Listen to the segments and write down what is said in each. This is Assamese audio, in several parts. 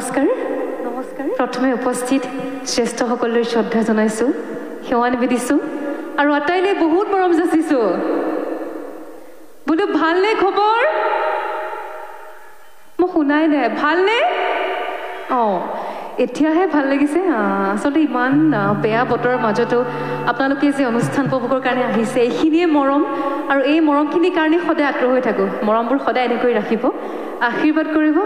নমস্কাৰ নমস্কাৰ প্ৰথমে উপস্থিত শ্ৰেষ্ঠ সকলৰ শ্ৰদ্ধা জনাইছো সেৱা নিবেদিছো আৰু আটাইলে বহুত মৰম যাচিছো বোলো ভালনে খবৰ মই শুনাই নাই ভালনে এতিয়াহে ভাল লাগিছে আসলে ইমান বেয়া বতৰৰ মাজতো আপোনালোকে যে অনুষ্ঠান উপভোগৰ কাৰণে আহিছে এইখিনিয়ে মৰম আৰু এই মৰমখিনিৰ কাৰণে সদায় আগ্ৰহ হৈ থাকো মৰমবোৰ সদায় এনেকৈ ৰাখিব আশীৰ্বাদ কৰিব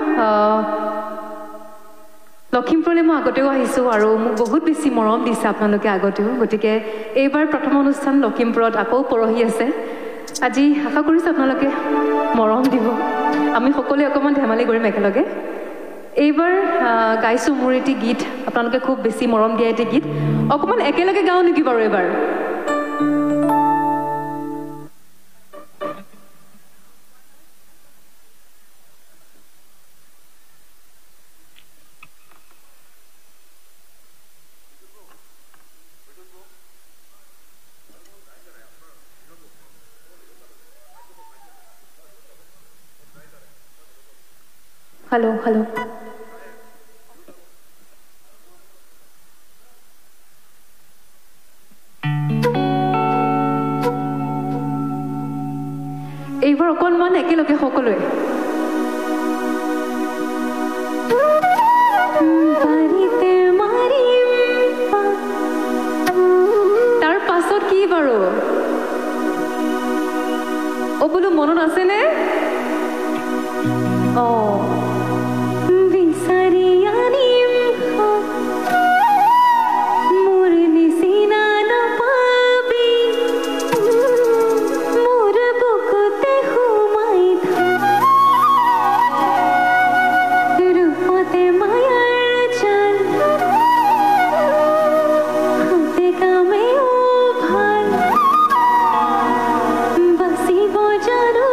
লখিমপুৰলৈ মই আগতেও আহিছোঁ আৰু মোক বহুত বেছি মৰম দিছে আপোনালোকে আগতেও গতিকে এইবাৰ প্ৰথম অনুষ্ঠান লখিমপুৰত আকৌ পৰহি আছে আজি আশা কৰিছোঁ আপোনালোকে মৰম দিব আমি সকলোৱে অকণমান ধেমালি কৰিম একেলগে এইবাৰ গাইছোঁ মোৰ এটি গীত আপোনালোকে খুব বেছি মৰম দিয়া এটি গীত অকণমান একেলগে গাওঁ নেকি বাৰু এইবাৰ हेलो हेलो এইবাৰ অকণমান একেলগে সকলোৱে তাৰ পাছত কি বাৰু বোলো মনত আছেনে Basi bo jano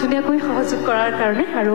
ধুনীয়াকৈ সহযোগ কৰাৰ কাৰণে আৰু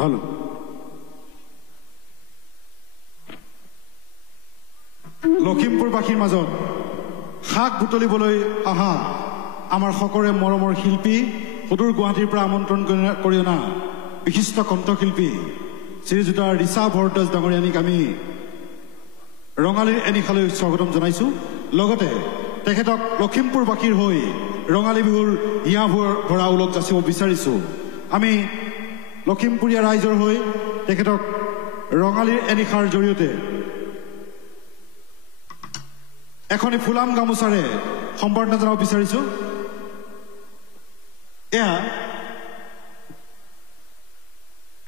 হ্যালো লখিমপুৰবাসীৰ মাজত শাক বুটলিবলৈ অহা আমাৰ সকলোৰে মৰমৰ শিল্পী সুদূৰ গুৱাহাটীৰ পৰা আমন্ত্ৰণ কৰি অনা বিশিষ্ট কণ্ঠশিল্পী শ্ৰীযুত ৰিচা ভৰদ্বাজ ডাঙৰীয়ানীক আমি ৰঙালীৰ এনিশালৈ স্বাগতম জনাইছোঁ। লগতে তেখেতক লখিমপুৰবাসীৰ হৈ ৰঙালী বিহুৰ হিয়া ভৰা ওলগ যাচিব বিচাৰিছোঁ। আমি লখিমপুৰীয়া ৰাইজৰ হৈ তেখেতক ৰঙালীৰ এনিশাৰ জৰিয়তে এখনি ফুলাম গামোচাৰে সম্বৰ্ধনা জনাব বিচাৰিছোঁ। এয়া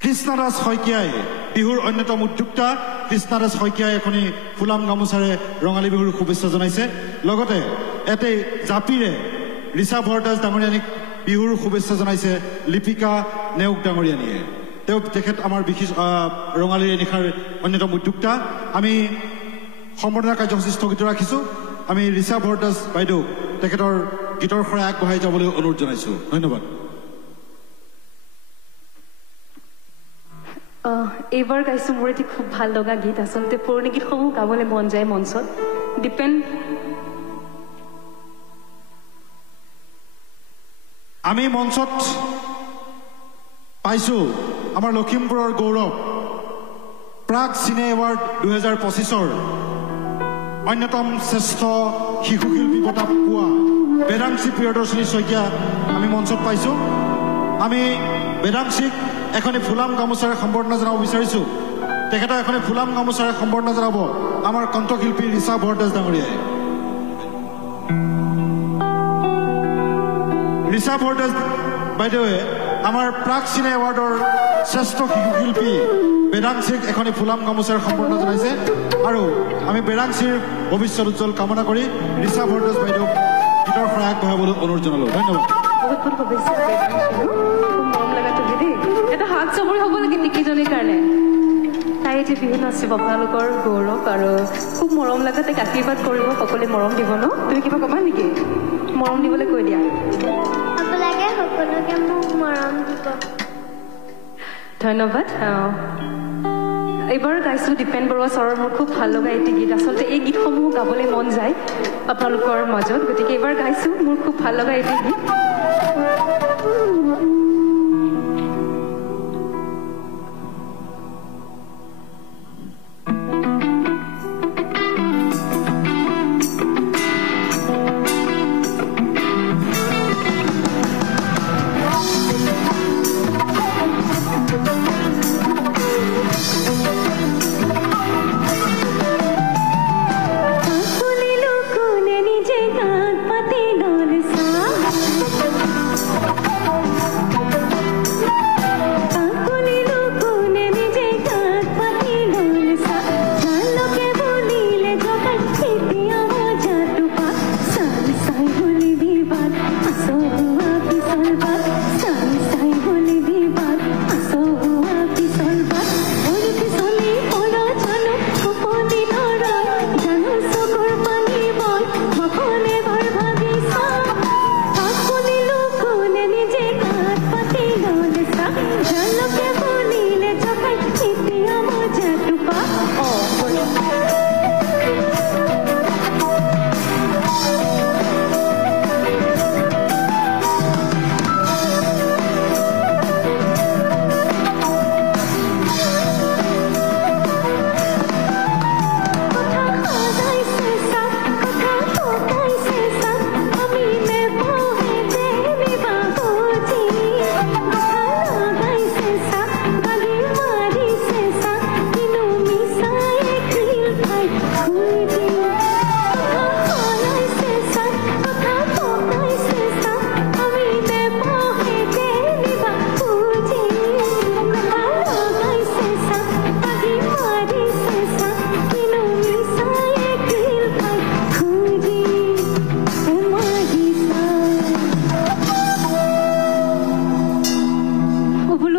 কৃষ্ণদাস শইকীয়াই বিহুৰ অন্যতম উদ্যোক্তা কৃষ্ণদাস শইকীয়াই এখনি ফুলাম গামোচাৰে ৰঙালী বিহুৰ শুভেচ্ছা জনাইছে। লগতে এতে জাপিৰে ৰিচা ভৰদ্বাজ ডাঙৰীয়ানীক বিহুৰ শুভেচ্ছা জনাইছে লিপিকা নেওগ ডাঙৰীয়ানীয়ে। তেখেত আমাৰ বিশেষ ৰঙালীৰ এনিশাৰ অন্যতম উদ্যোক্তা। আমি সম্বৰ্ধনা কাৰ্যসূচী স্থগিত ৰাখিছোঁ। আমি ৰিচা ভৰদ্বাজ বাইদেউক তেখেতৰ গীতৰ শৰাই আগবঢ়াই যাবলৈ অনুৰোধ জনাইছোঁ। ধন্যবাদ। এইবাৰ গাইছোঁ মোৰ এটি খুব ভাল লগা গীত। আচলতে পুৰণি গীতসমূহ গাবলৈ মন যায় মঞ্চত। আমি মঞ্চত পাইছোঁ আমাৰ লখিমপুৰৰ গৌৰৱ প্ৰাগ চিনে এৱাৰ্ড 2025 অন্যতম শ্ৰেষ্ঠ শিশু শিল্পী বঁটা পোৱা বেদাংশী প্ৰিয়দৰ্শিনী শইকীয়া আমি মঞ্চত পাইছোঁ। আমি বেদাংশীক এখনি ফুলাম গামোচাৰে সম্বৰ্ধনা জনাব বিচাৰিছোঁ। তেখেতক এখনি ফুলাম গামোচাৰে সম্বৰ্ধনা জনাব আমাৰ কণ্ঠশিল্পী ৰিচা ভৰদ্বাজ ডাঙৰীয়াই। ৰিচা ভৰদ্বাজ বাইদেৱে আমাৰ প্ৰাগ চিনে এৱাৰ্ডৰ শ্ৰেষ্ঠ শিশু শিল্পী বেদাংশীক এখনি ফুলাম গামোচাৰে সম্বৰ্ধনা জনাইছে। আৰু আমি বেদাংশীৰ ভৱিষ্যত উজ্জ্বল কামনা কৰি ৰিচা ভৰদ্বাজ বাইদেউক গীতৰ শৰাই আগবঢ়াবলৈ অনুৰোধ জনালোঁ। ধন্যবাদ। বহুত বহুত শুভেচ্ছা খুব মৰম লগা তুমি দেই। এটা হাত চাপৰি হ'ব লাগে টিকিজনীৰ কাৰণে। তাই এতিয়া বিহু নাচিব আপোনালোকৰ গৌৰৱ আৰু খুব মৰম লগা। তাইক আশীৰ্বাদ কৰিব, সকলোৱে মৰম দিব ন? তুমি কিবা ক'বা নেকি? মৰম দিবলৈ কৈ দিয়া। সকলোকে মোক মৰম দিব। ধন্যবাদ। এইবাৰ গাইছোঁ দীপেন বৰুৱা ছাৰৰ মোৰ খুব ভাল লগা এটি গীত। আচলতে এই গীতসমূহ গাবলৈ মন যায় আপোনালোকৰ মাজত, গতিকে এইবাৰ গাইছোঁ মোৰ খুব ভাল লগা এটি গীত। নিজে গাত পাতি দল সা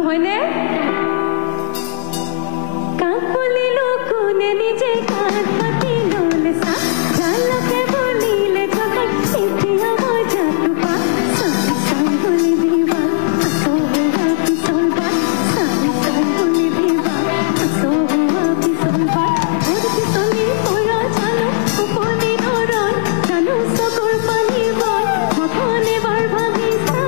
নহয়নে কাকুলিলো কোনে নিজে কাট পাতি ললে সা জালকে বলিলে জগৎ এতিয়া মই জাতু পা সাই সাই বলি দিবা আসো হুয়া কি সলবা সাই সাই বলি দিবা আসো হুয়া কি সলবা ওর কি সলি ওরা জানো উপনি ধরন জানো সকর পানি বল মথনে বার ভাবিসা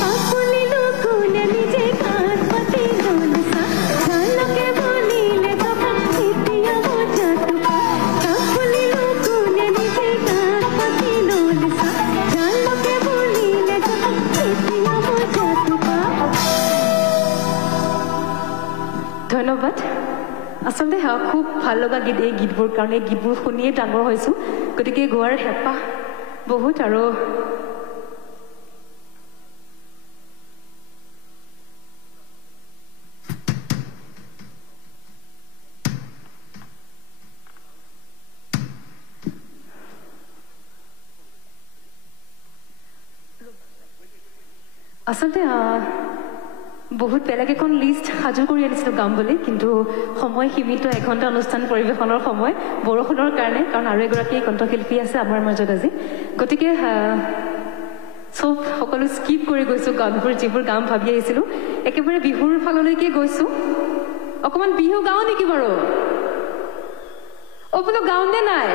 কাকুলিলো কোনে নিজে কাট পাতি ললে সা জালকে বলিলে জগৎ এতিয়া মই জাতু পা কাকুলিলো কোনে নিজে কাট পাতি ললে সা জালকে বলিলে জগৎ এতিয়া মই জাতু পা ধন্যবাদ আচলতে খুব ভাল লগা গীত এই গীতবোৰ কাৰণে গীতবোৰ শুনিয়ে ডাঙৰ হৈছোঁ গতিকে গোৱাৰ হেঁপাহ বহুত আৰু আচলতে বহুত বেলেগ এখন লিষ্ট সাজু কৰি আনিছিলোঁ গাম বুলি কিন্তু সময় সীমিত এঘণ্টা অনুষ্ঠান পৰিৱেশনৰ সময় বৰষুণৰ কাৰণে কাৰণ আৰু এগৰাকী কণ্ঠশিল্পী আছে আমাৰ মাজত আজি গতিকে চব সকলো স্কিপ কৰি গৈছোঁ গানবোৰ যিবোৰ গাম ভাবি আহিছিলোঁ একেবাৰে বিহুৰ ফাললৈকে গৈছোঁ অকণমান বিহু গাওঁ নেকি বাৰু বোলো গাওঁ নে নাই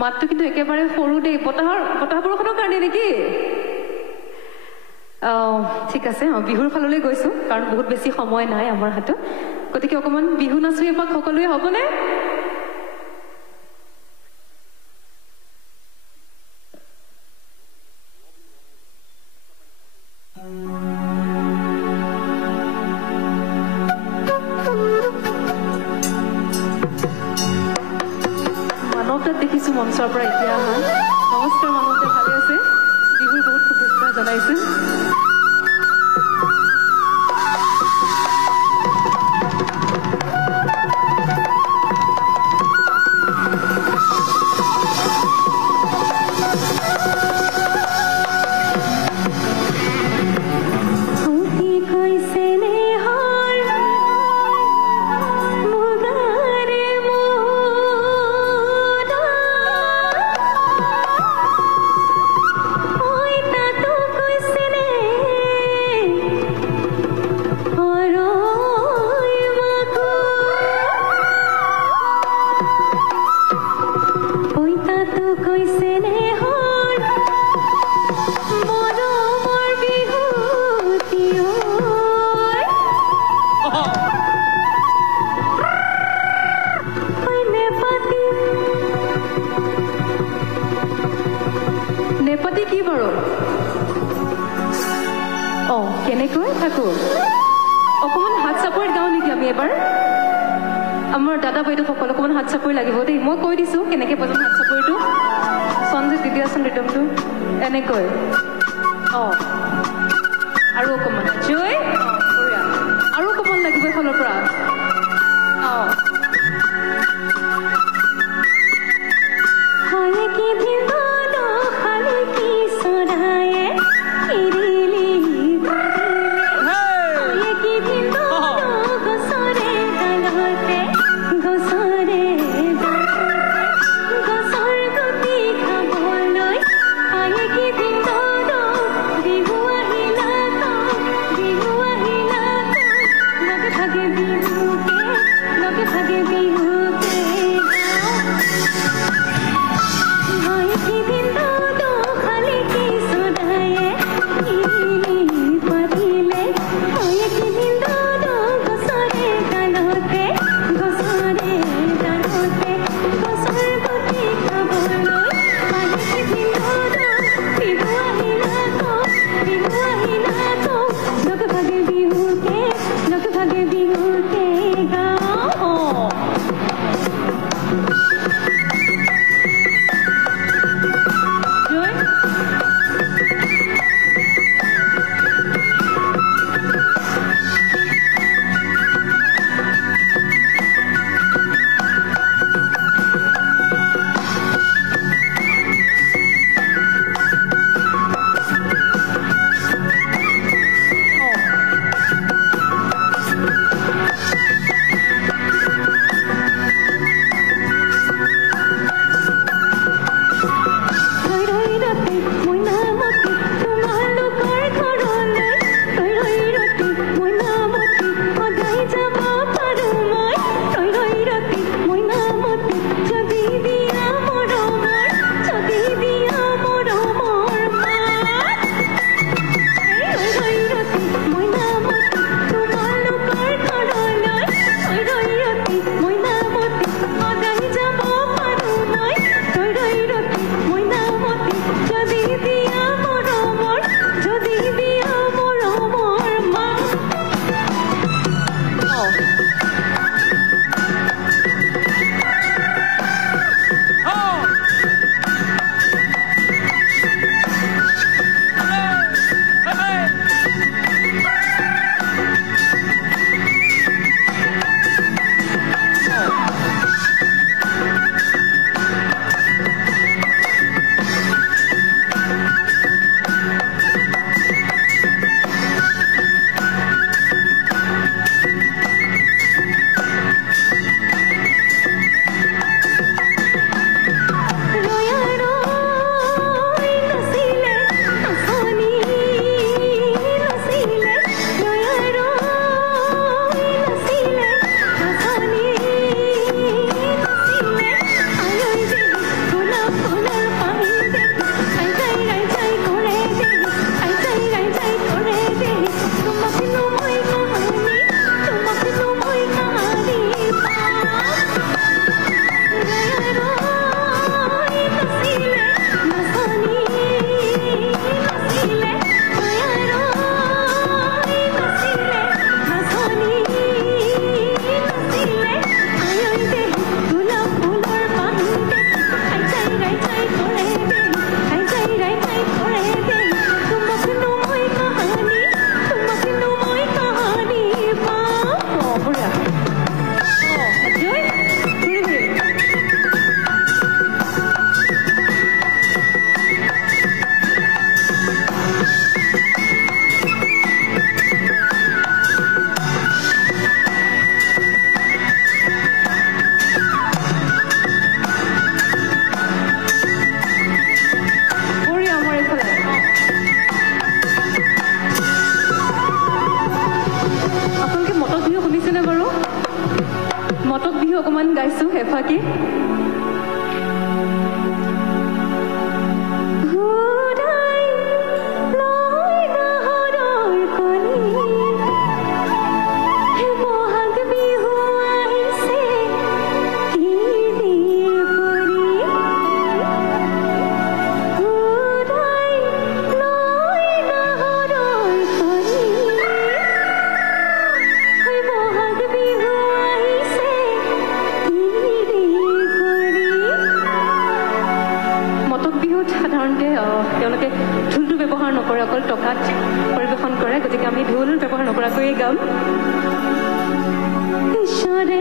মাতটো কিন্তু একেবাৰে সৰু দেই বতাহ বৰষুণৰ কাৰণে নেকি ঠিক আছে বিহুৰ ফাললৈ গৈছোঁ কাৰণ বহুত বেছি সময় নাই আমাৰ হাতত গতিকে অকণমান বিহু নাচো এপাক সকলোৱে হ'বনে মানৱতাক দেখিছোঁ মঞ্চৰ পৰা এতিয়া অহা নমস্কাৰ মানৱতা ভালে আছে বিহুৰ বহুত শুভেচ্ছা জনাইছোঁ নেপাতি কি বাৰু কেনেকৈ থাকোঁ অকণমান হাত চাপৰিত গাওঁ নেকি আমি এবাৰ আমাৰ দাদা বাইদেউসকল অকণমান হাত চাপৰি লাগিব দেই মই কৈ দিছোঁ কেনেকৈ বজাম হাত চাপৰিটো সঞ্জয় দি দিয়াচোন ৰিদমটো এনেকৈ আৰু অকণমান জয় আৰু অকণমান লাগিব এইফালৰ পৰা অকণমান গাইছোঁ এফাকি সাধাৰণতে তেওঁলোকে ঢোলটো ব্যৱহাৰ নকৰে অকল টকাত পৰিৱেশন কৰে গতিকে আমি ঢোল ব্যৱহাৰ নকৰাকৈয়ে গাম ঈশ্বৰে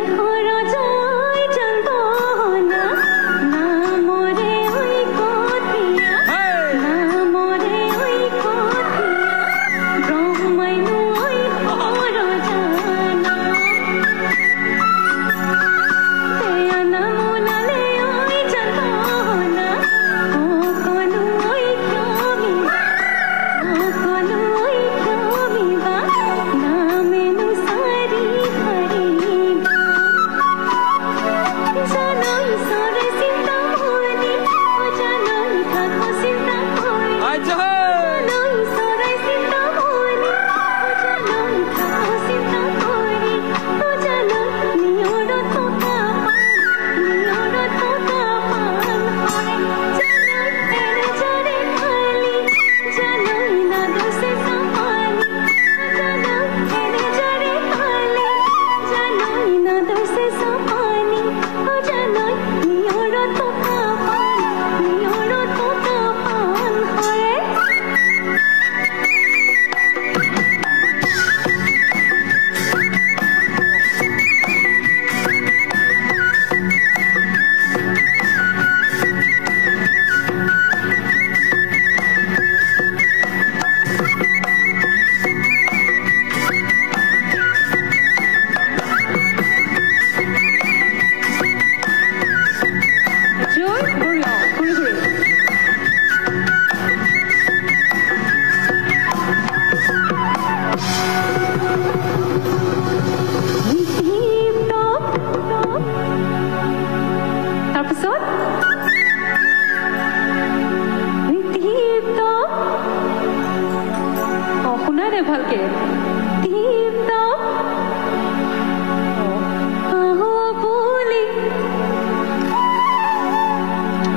ভালকে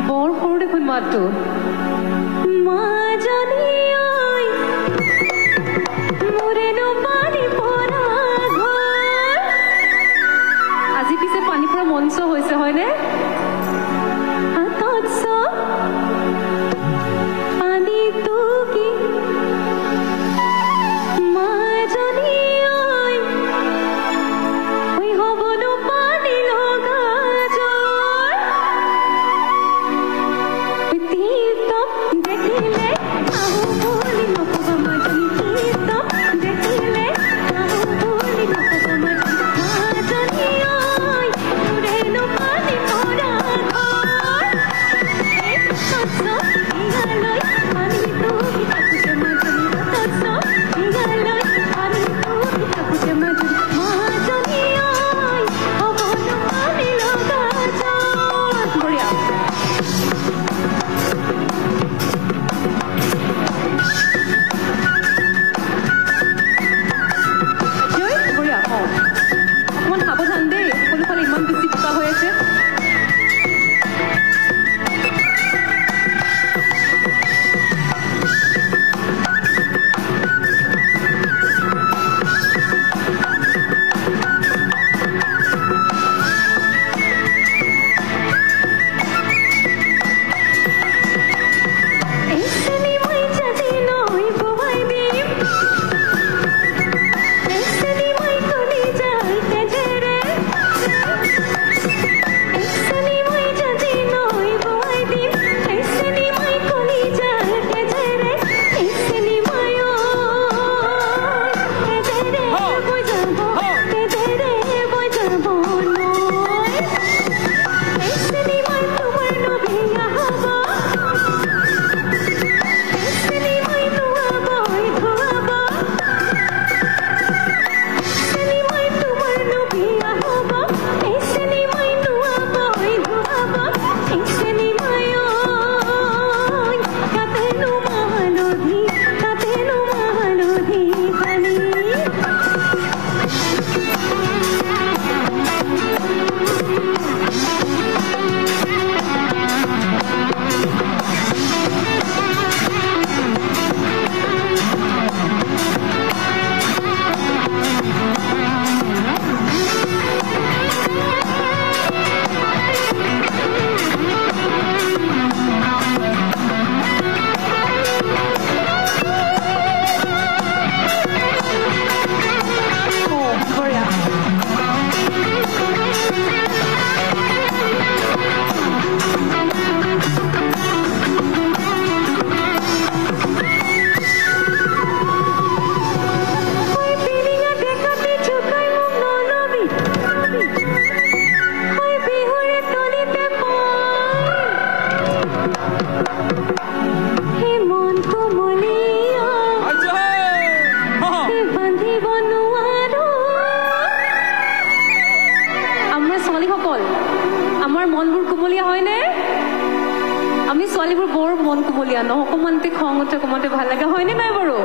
বৰ সৰু দেখোন মাতটো আজি পিছে পানী পৰা মঞ্চ হৈছে হয়নে Deep মনবোৰ কোমলীয়া হয়নে আমি ছোৱালীবোৰ বৰ মন কোমলীয়া ন অকণমানতে খং উঠে অকণমানতে ভাল লাগে হয়নে নাই বাৰু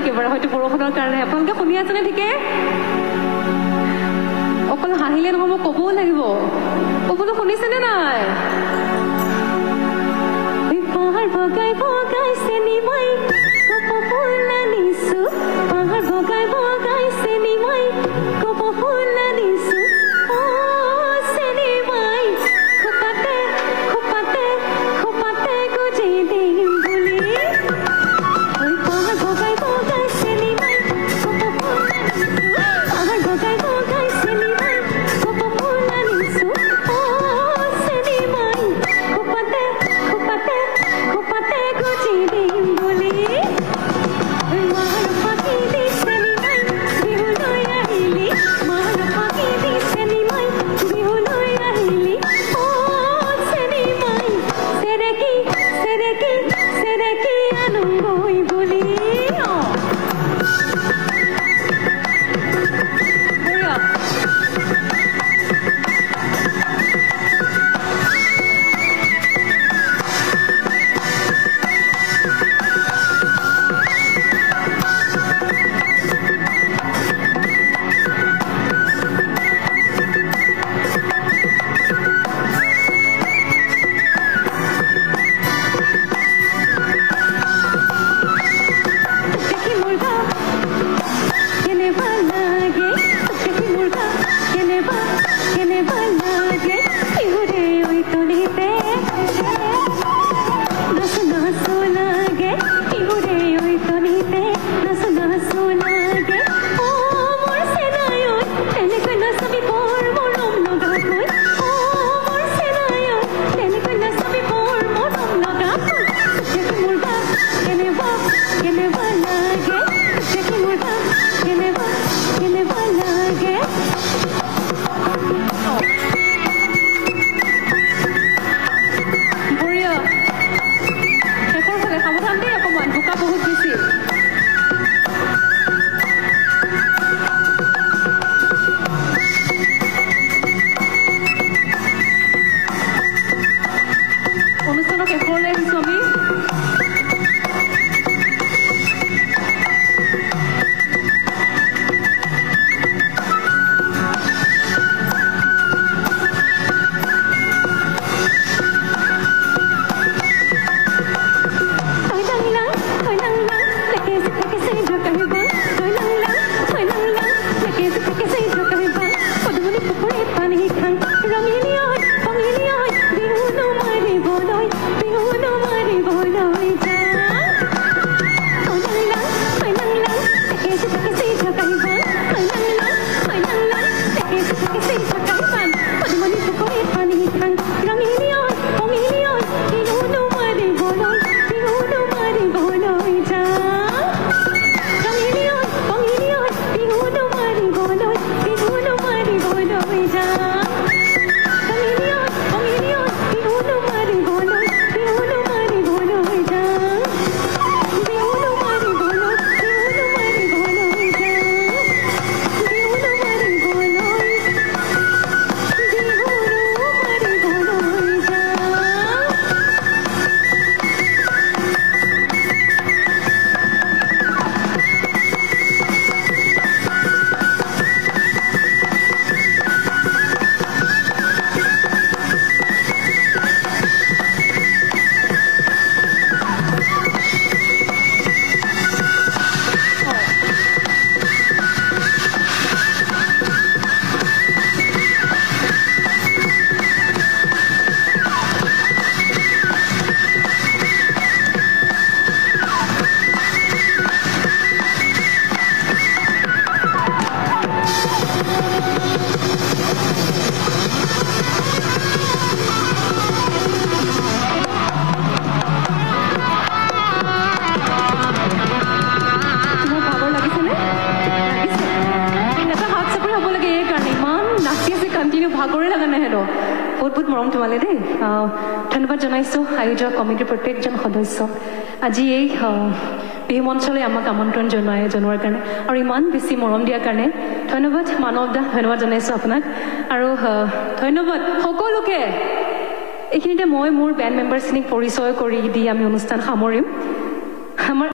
একেবাৰে হয়তো বৰষুণৰ কাৰণে আপোনালোকে শুনি আছেনে ঠিকে অকল হাঁহিলে নহ'ব ক'বও লাগিব ক'বলৈ শুনিছেনে নাই পাহাৰ বগাই বগাই চেনি মই কপ ফুল আনিছো পাহাৰ বগাই বগাই চেনি মই কপ ফুল আনিছো চেনি মই খোপাতে খোপাতে ধন্যবাদ জানাইছোঁ আয়োজক কমিটিৰ প্ৰত্যেকজন সদস্যক আজি এই বিহু মঞ্চলৈ আমাক আমন্ত্ৰণ জনোৱাৰ কাৰণে আৰু ইমান বেছি মৰম দিয়াৰ কাৰণে ধন্যবাদ মানৱ দা ধন্যবাদ জনাইছোঁ আপোনাক আৰু ধন্যবাদ সকলোকে এইখিনিতে মই মোৰ বেণ্ড মেম্বাৰখিনিক পৰিচয় কৰি দি আমি অনুষ্ঠান সামৰিম